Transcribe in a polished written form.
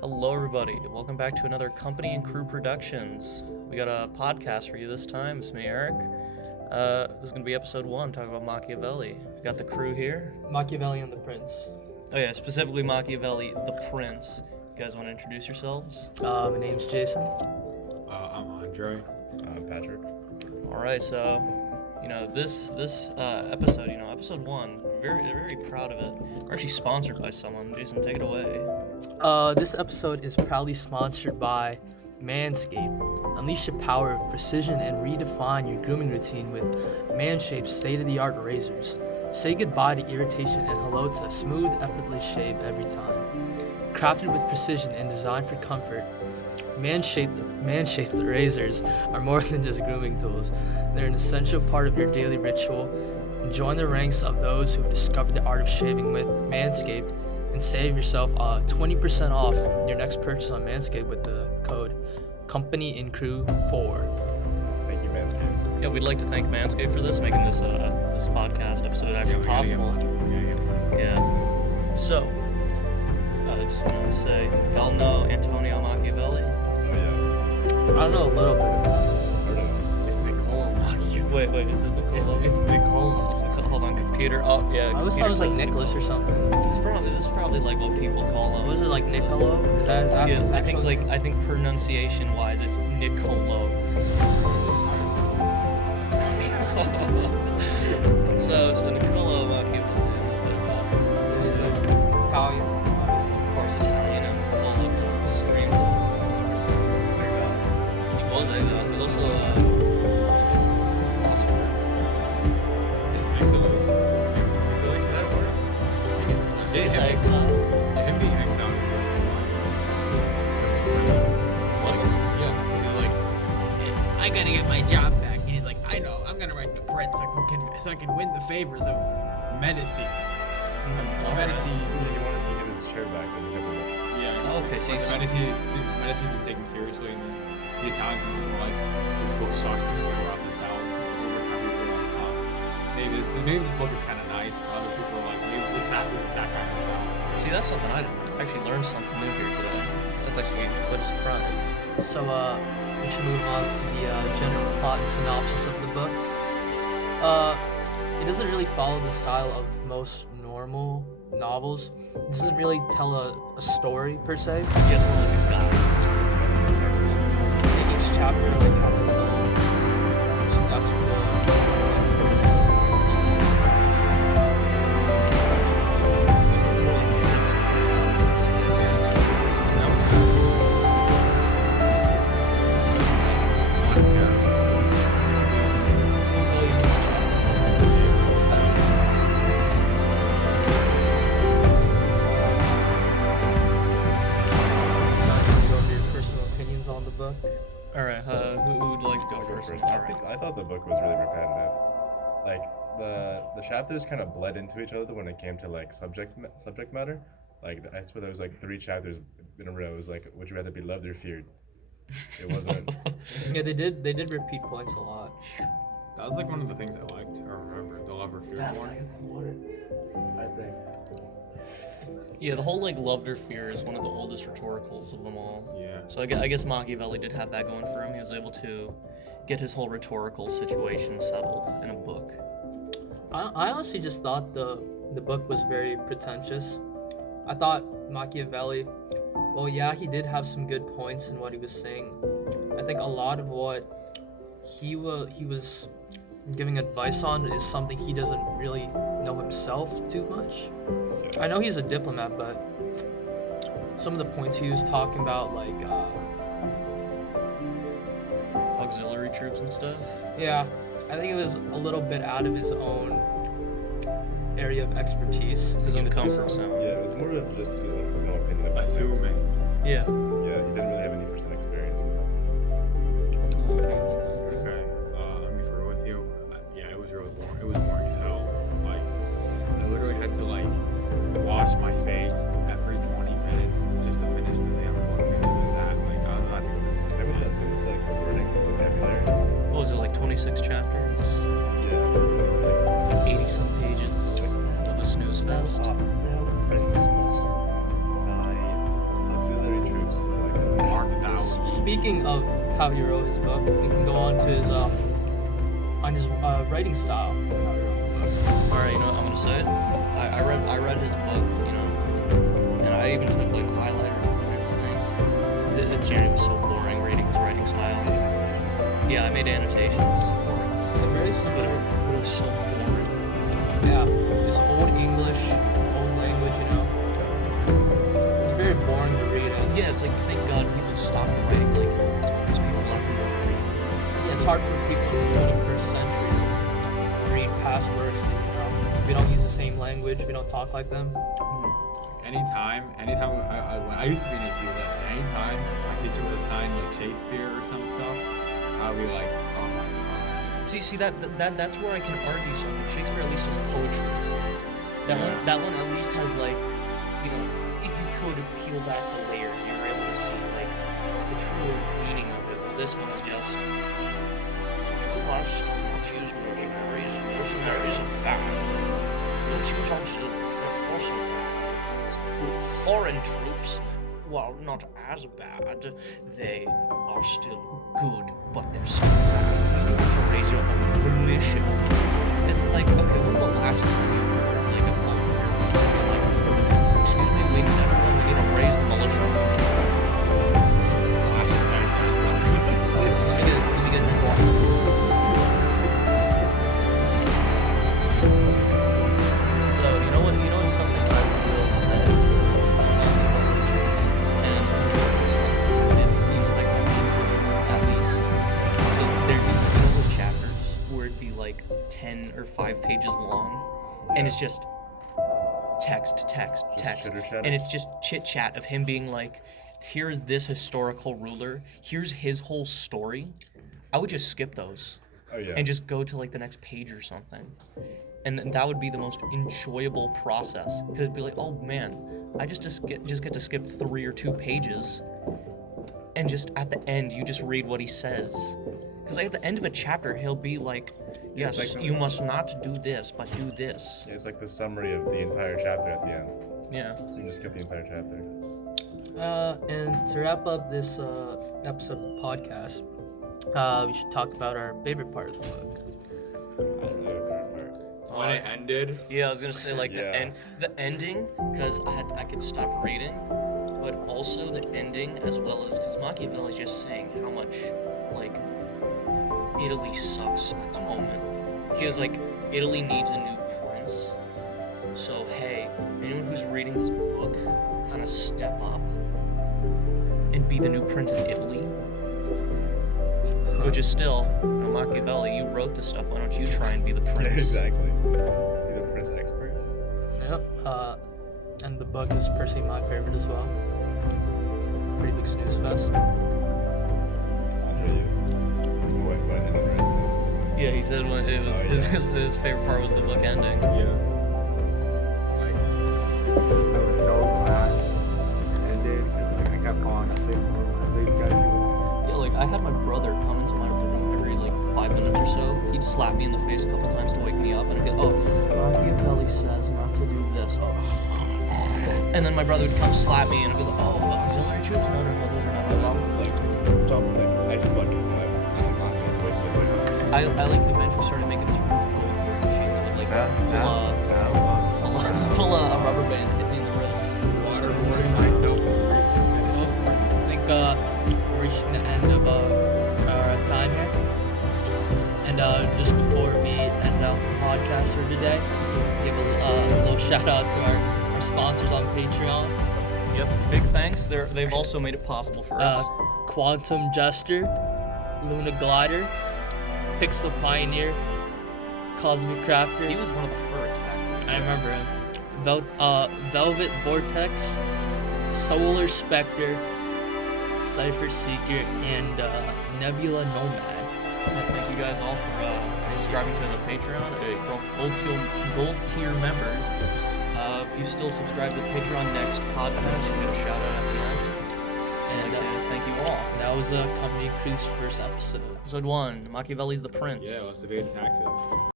Hello, everybody. Welcome back to another Company and Crew Productions. We got a podcast for you this time. It's me, Eric. This is going to be episode 1, talking about Machiavelli. We got the crew here. Machiavelli and the Prince. Oh, yeah, specifically Machiavelli, the Prince. You guys want to introduce yourselves? My name's Jason. I'm Andre. I'm Patrick. All right, so, this episode, episode 1, very proud of it. We're actually sponsored by someone. Jason, take it away. This episode is proudly sponsored by Manscaped. Unleash the power of precision and redefine your grooming routine with Manscaped's state-of-the-art razors. Say goodbye to irritation and hello to a smooth, effortless shave every time. Crafted with precision and designed for comfort, Manscaped razors are more than just grooming tools. They're an essential part of your daily ritual. Join the ranks of those who discovered the art of shaving with Manscaped and save yourself 20% off your next purchase on Manscaped with the code CompanyInCrew4. Thank you, Manscaped. Yeah, we'd like to thank Manscaped for this, making this podcast episode actually possible. Yeah. So, just gonna say, y'all know Antonio Machiavelli? Oh, yeah. I don't know a little bit about it. Heard of it. It's Nicole Machiavelli. Wait, is it Nicolo? It's Nicole. Hold on, computer. Oh, yeah. I always thought it was like Nicholas or something. This is probably like what people call him. Was it like Niccolo? Is that Yeah, I think actually- pronunciation wise, it's Nicolo. so Nicolo Machiavelli. This is Italian. Of course, Italian and Nicolo kind of screamed. It's like that. He was he was also a philosopher. Excellent. Is it like that word? He's exiled. Him being exiled is yeah. He's like, I gotta get my job back. And he's like, I know, I'm gonna write the Prince so I can win the favors of Medici. Medici. He wanted to get his chair back and he never did. Yeah. Oh, okay, so Like, Medici didn't take him seriously, and the Italian people were like, this book sucks. This is throughout this town. Maybe this book is kind of nice. But other people are like, maybe this is satire of town. See, that's something I actually learned something new here today. That's actually quite a surprise. So, we should move on to the general plot and synopsis of the book. It doesn't really follow the style of most normal novels. It doesn't really tell a story per se. Yeah, it's more like a guide. Each chapter like has its own steps to. Alright, who would like to go first? Alright. I thought the book was really repetitive. Like the chapters kind of bled into each other when it came to like subject matter. Like I swear there was like 3 chapters in a row. It was like, would you rather be loved or feared? It wasn't. Yeah, they did repeat points a lot. That was like one of the things I liked. I remember the love or fear one. I think. Yeah, the whole like love or fear is one of the oldest rhetoricals of them all. Yeah. So I guess Machiavelli did have that going for him. He was able to get his whole rhetorical situation settled in a book. I honestly just thought the book was very pretentious. I thought Machiavelli, well, yeah, he did have some good points in what he was saying. I think a lot of what he was giving advice on is something he doesn't really know himself too much. I know he's a diplomat, but some of the points he was talking about, like, Auxiliary troops and stuff. yeah, I think it was a little bit out of his own area of expertise. His own give advice comfort on. zone. Yeah, it was more of just his own opinion about things. Assuming. Yeah. Yeah, he didn't really have any percent experience with that. What do you think, Andre? Okay, let me be real with you. Yeah, it was really boring. It was boring as hell. Like, I literally had to like wash my face every 20 minutes just to finish the damn book. And it was that. Like, I had to go to Same with like wording, vocabulary. What was it, like 26 chapters? Yeah, it was like. It was like 80 some pages of a snooze fest. The Prince must buy auxiliary troops speaking of how he wrote his book, we can go on to his writing style. All right, you know what, I'm gonna say it. I read his book, you know, and I even took like a highlighter and put his things. It generally was so boring reading his writing style. Yeah, I made annotations for it, And very but similar. it was so boring. Yeah, just old English, old language, you know. It's very boring to read. Yeah, it's like thank God people stopped writing like these people not who don't read. Yeah, it's hard for people in the 21st century to read past words. You know, we don't use the same language. We don't talk like them. Anytime when I used to be in a queue, like anytime my teacher would assign like Shakespeare or some stuff, I'll be like, oh my god. See that's where I can argue something. Shakespeare at least has poetry. That one at least has like, you know, if you could peel back the layers, you're able to see like the true meaning of it. This one is just you must not use mercenaries. Mercenaries are bad. Don't use auxiliaries. They're also bad. Foreign troops, while not as bad, they are still good, but they're so bad. You need to raise your own militia. It's like, okay, when's the last time you heard like a call from your leader? Like, excuse me, we need to raise the militia. Flash of Let me get a drink of water. So, you know what's something I will say, and it's like, if you like at least, so there'd be, you know those chapters where it'd be like 10 or 5 pages long, and it's just text, chitter-chatter? and it's just chit chat of him being like, here's this historical ruler, here's his whole story. I would just skip those. Oh yeah. And just go to like the next page or something, and then that would be the most enjoyable process, because it'd be like, oh man, I just get to skip 3 or 2 pages, and just at the end you just read what he says, because like at the end of a chapter he'll be like, yes, It's like you must not do this but do this. It's like the summary of the entire chapter at the end. Yeah. You can just skip the entire chapter. And to wrap up this episode of the podcast, we should talk about our favorite part of the book. When it ended, Yeah, I was gonna say like Yeah. the ending, because I could stop reading, but also the ending as well as because Machiavelli is just saying how much like Italy sucks at the moment. He was like, Italy needs a new prince. So hey, anyone who's reading this book, kind of step up and be the new prince of Italy. Which is still, you know, Machiavelli, you wrote this stuff, why don't you try and be the Yeah, prince? exactly. Be the prince expert. Yep. And the book is personally my favorite as well. Pretty big snooze fest. Andre, you. What ended right? Yeah, he said when it was Oh, yeah. his favorite part was the book ending. yeah. Like, I was so glad it ended because like I kept falling asleep when these guys do. Yeah, like I had my brother come into my room every like 5 minutes or so. He'd slap me in the face a couple times to wake me up, and I'd be like, oh, Machiavelli says not to do this. Oh. And then my brother would come slap me, and I'd be like, oh, auxiliary troops? No, those are not my problem. Drop like ice buckets in my I like eventually started making this gold machine that would like pull a rubber band and hit me in the wrist. Waterboarding myself to finish it. I think we're reaching the end of our time here. And just before we end out the podcast for today, give a little shout out to our sponsors on Patreon. Yep, big thanks. They've also made it possible for us. Quantum Jester, Luna Glider, Pixel Pioneer, Cosmic Crafter. He was one of the first. I remember him. Velvet Vortex, Solar Spectre, Cypher Seeker, and Nebula Nomad. And thank you guys all for subscribing to the Patreon. Gold tier members. If you still subscribe to the Patreon next podcast, you get a shout out at the end. And thank you all. That was a Company Cruise first episode. Episode 1, Machiavelli's the Prince. Yeah, let's evade taxes.